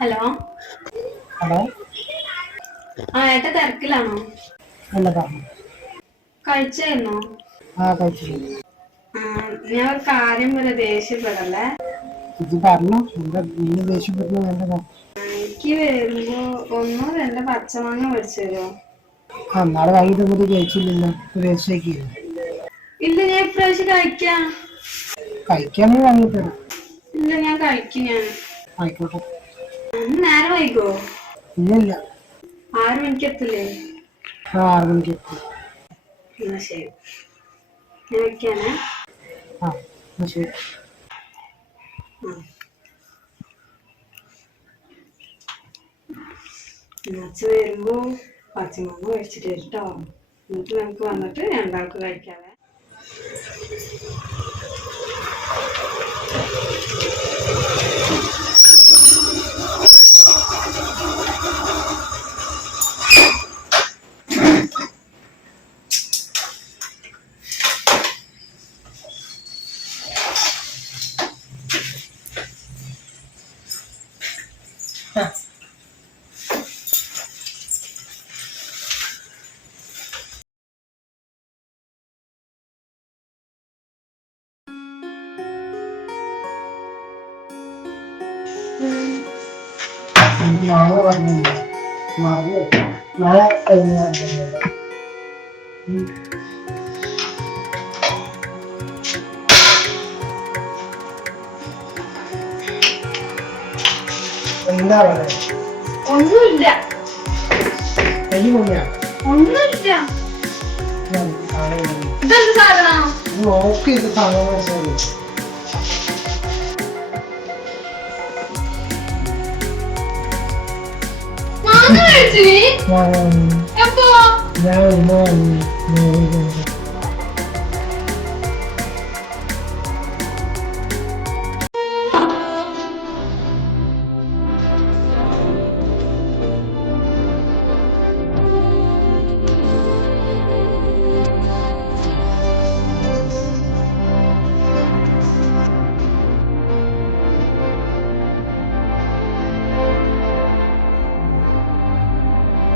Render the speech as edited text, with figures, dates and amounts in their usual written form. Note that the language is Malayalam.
ഹലോ. ഹലോ. ഏട്ടാ തിരക്കിലാണോ? അല്ല, പറഞ്ഞു. കഴിച്ചായിരുന്നോ? കഴിച്ചു. ആ, ഞാൻ ഒരു കാര്യം പോലെ ദേഷ്യപ്പെടല്ലേ. ഇത് പറഞ്ഞു, എന്താ നീ ദേഷ്യപ്പെടുന്നത്? വേണ്ടതാ. എനിക്ക് വരുമ്പോ ഒന്നോ രണ്ടോ പച്ചമാങ്ങ മേടിച്ചു തരുമോ? നാളെ വൈകിട്ട് കൂടി കഴിച്ചില്ലല്ലോ, വേസ്റ്റേക്കില്ല. ഇല്ല, ഞാൻ ഇപ്രാവശ്യം കഴിക്കാം. കഴിക്കാണെങ്കിൽ വാങ്ങിത്തരാം. ഇല്ല, ഞാൻ കഴിക്കും. ഞാൻ ആയിക്കോട്ടെ. നേരം വൈകോ? ഇല്ലില്ല. 6 മണിക്ക് എത്തില്ലേ? 6 മണിക്ക് എത്തും. എന്നാ ശരി, ഞാൻ വെക്കാനേ. എന്നാ ശരി. അച്ഛൻ വരുമ്പോ പച്ചമാങ്ങ മേടിച്ചിട്ട് കേട്ടോ. എന്നിട്ട് നമുക്ക് വന്നിട്ട് രണ്ടാൾക്ക് കഴിക്കാവേ. നാളെ പറഞ്ഞില്ല. നാളെ എന്താ പറയുക? ഒന്നുമില്ല. കയ്യ് പോയാ ഒന്നുമില്ല. ഇതെന്ത് സാധനം? നോക്കി ഇത് സാധനം. മാങ്ങ കഴിച്ചു നീ? എപ്പോ? ഞാൻ